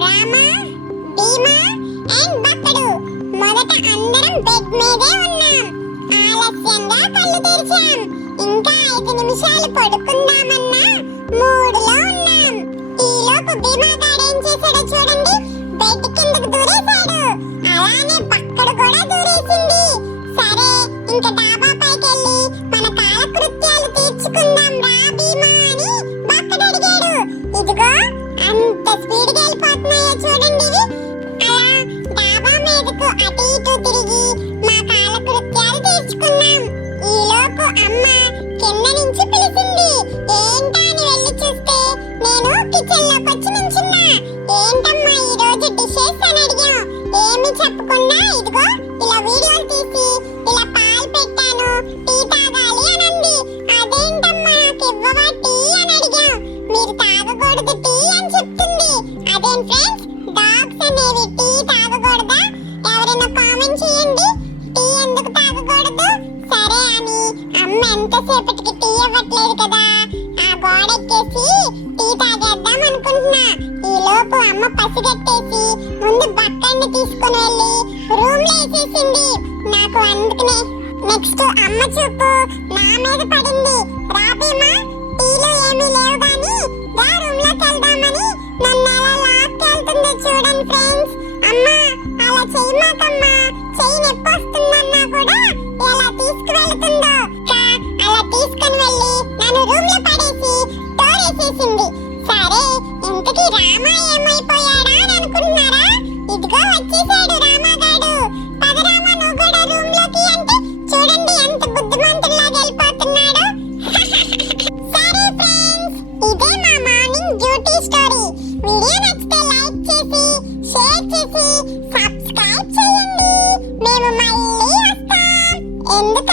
రామ, భీమ అండ్ బక్కడు. మొదట అందరం బెడ్ మీదే ఉన్నాం. ఆలస్యంగా కళ్ళు తెరిచాం. ఇంకా 5 నిమిషాలు పడుకుందామన్న మూడులో ఉన్నాం. ఈలోపు భీమా గాడు ఏం చేశాడో చూడండి. బెడ్ కిందకు దూరేశాడు. అలానే బక్కడు కూడా దూరేసింది. సరే, ఇంకా డాబా పైకి వెళ్ళి మన కాలకృత్యాలు తీర్చుకుందాం రా భీమా అని బక్కడు అడిగాడు. ఇదిగో అంత స్పీడ్ గా వెళ్ళిపోతున్నాయో చూడండి ఇవి. అలా డాబా మీదకు అటు ఇటు తిరిగి మా కాలకృత్యాలు తీర్చుకున్నాం. ఈలోపు అమ్మ కింద నుంచి పిలిచింది. ఏంటా అని వెళ్ళి చూస్తే నేను కిచెన్ లోకి వచ్చి నించున్నా. ఏంటమ్మా ఈ రోజు డిషెస్ అని అడిగాం. ఏమి చెప్పకుండా ఇదిగో ఇలా వీడియోలు తీసి ఇలా పాలు పెట్టాను, టీ తాగాలి అని అంది. అదేంటమ్మా నాకు ఇవ్వవా టీ అని అడిగాం. మీరు తాగకూడదు టీ అని చెప్తుంది. అదేం ఫ్రెండ్స్, డాగ్స్ అనేవి టీ తాగకూడదా? ఎవరైనా కామెంట్ చేయండి. టీ ఎందుకు తాగకూడదు? సరే అని అమ్మ ఎంతసేపటికి టీ ఇవ్వట్లేదు కదా, ఆ గోడ ఎక్కేసి టీ తాగేద్దాం అనుకుంటున్నా. ఈ లోపు అమ్మ పసిగట్టేసి ముందు బక్కడిని తీసుకుని వెళ్ళి రూమ్ లో వేసేసింది. నాకు అందుకనే నెక్స్ట్ అమ్మ చూపు నా మీద పడింది. రాబీమా, టీలో ఏమీ లేవు గాని రా రూమ్ లోకి వెళ్దామని నన్ను అలా లాక్కి వెళ్తుంది చూడండి ఫ్రెండ్స్. అమ్మా అలా చేయమాకమ్మా, చెయ్యి నొప్పి వస్తుందన్నా కూడా ఎలా తీసుకువెళ్తుందో. అలా తీసుకుని వెళ్ళి నన్ను రూమ్ లో పడేసి డోర్ వేసేసింది. సరే, ఇంతకీ రామా ఏమైపోయాడా అని అనుకుంటున్నారా? ఇదిగో వచ్చేసాడు రామాగాడు. పద రామా నువ్వు కూడా రూమ్ లోకి అంటే చూడండి ఎంత బుద్ధిమంతుల్లాగా వెళ్ళిపోతున్నాడు. సరే ఫ్రెండ్స్, ఇదే మా మార్నింగ్ డ్యూటీ స్టోరీ. వీడియో నచ్చితే లైక్ చేసి షేర్ చేసి సబ్స్క్రైబ్ చేయండి. మేము మళ్ళీ వస్తాం. ఎందుకు